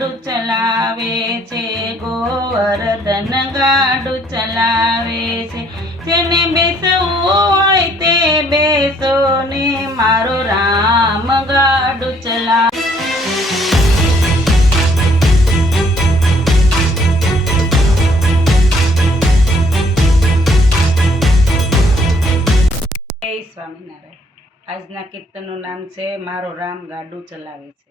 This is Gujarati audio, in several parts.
ગાડું ચલાવે છે, ગોવર્ધન ગાડું ચલાવે છે. જેને બેસવું હોય તે બેસો ને મારો રામ ગાડું ચલાવે. જય સ્વામિનારાયણ. આજના કીર્તનનું નામ છે મારો રામ ગાડું ચલાવે છે.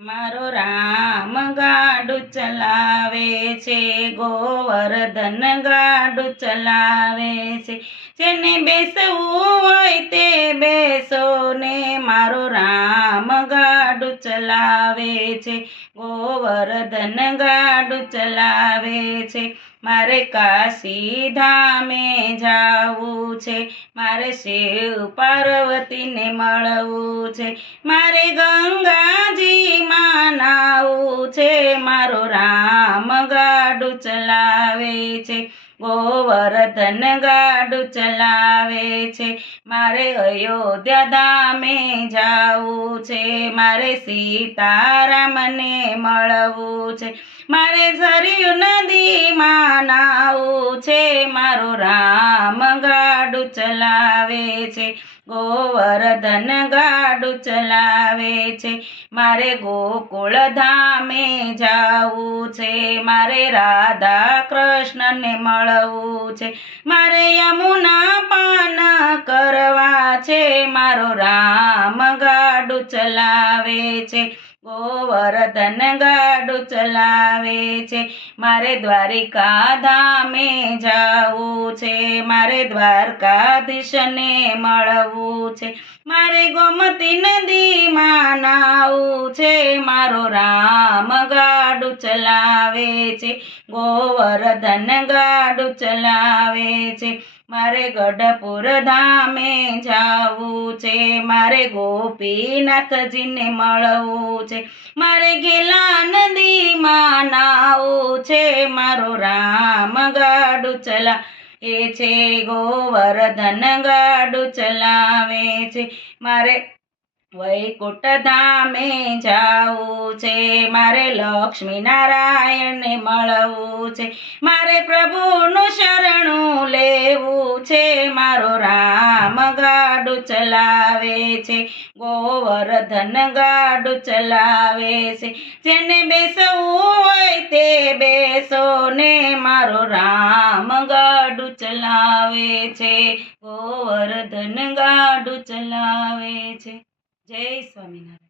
મારો રામ ગાડું ચલાવે છે, ગોવર્ધન ગાડું ચલાવે છે. જેને બેસવું હોય તે બેસો ને મારો રામ ગાડું ચલાવે છે, ગોવર્ધન ગાડું ચલાવે છે. મારે કાશી ધામે જાવું છે, મારે શિવ પાર્વતીને મળવું છે, મારે ગંગાજીમાં નાવું છે. મારો રામ ગાડું ચલાવે છે, ગોવર્ધન ગાડું ચલાવે છે. મારે અયોધ્યા ધામે જાવું છે, મારે સીતારામને મળવું છે, મારે સરયુ નદીમાં નાવું છે. મારો રામ ગાડું ચલાવે છે, ગોવર્ધન ગાડું ચલાવે છે. મારે ગોકુળ ધામે જાવું છે, મારે રાધા કૃષ્ણને મળવું છે, મારે યમુના પાન કરવા છે. મારો રામ ગાડું ચલાવે છે, ગોવર્ધન ગાડું ચલાવે છે. મારે દ્વારિકા ધામે જાવું છે, મારે દ્વારકાધીશને મળવું છે, મારે ગોમતી નદીમાં નાવું છે. મારો રામ ગાડું ચલાવે છે, ગોવર્ધન ગાડું ચલાવે છે. મારે ગઢપુર ધામે જાવું છે, મારે ગોપીનાથજીને મળવું છે, મારે ઘેલા નદીમાં નાવું છે. મારો રામ ગાડું ચલાવે છે, ગોવર્ધન ગાડું ચલાવે છે. મારે વૈકુંઠ ધામે જાવું છે, મારે લક્ષ્મી નારાયણને મળવું છે, મારે પ્રભુનું શરણું લેવું છે. મારો રામ ગાડું ચલાવે છે, ગોવર્ધન ગાડું ચલાવે છે. જેને બેસવું હોય તે બેસો ને મારો રામ ગાડું ચલાવે છે, ગોવર્ધન ગાડું ચલાવે છે. જય સ્વામિનારાયણ.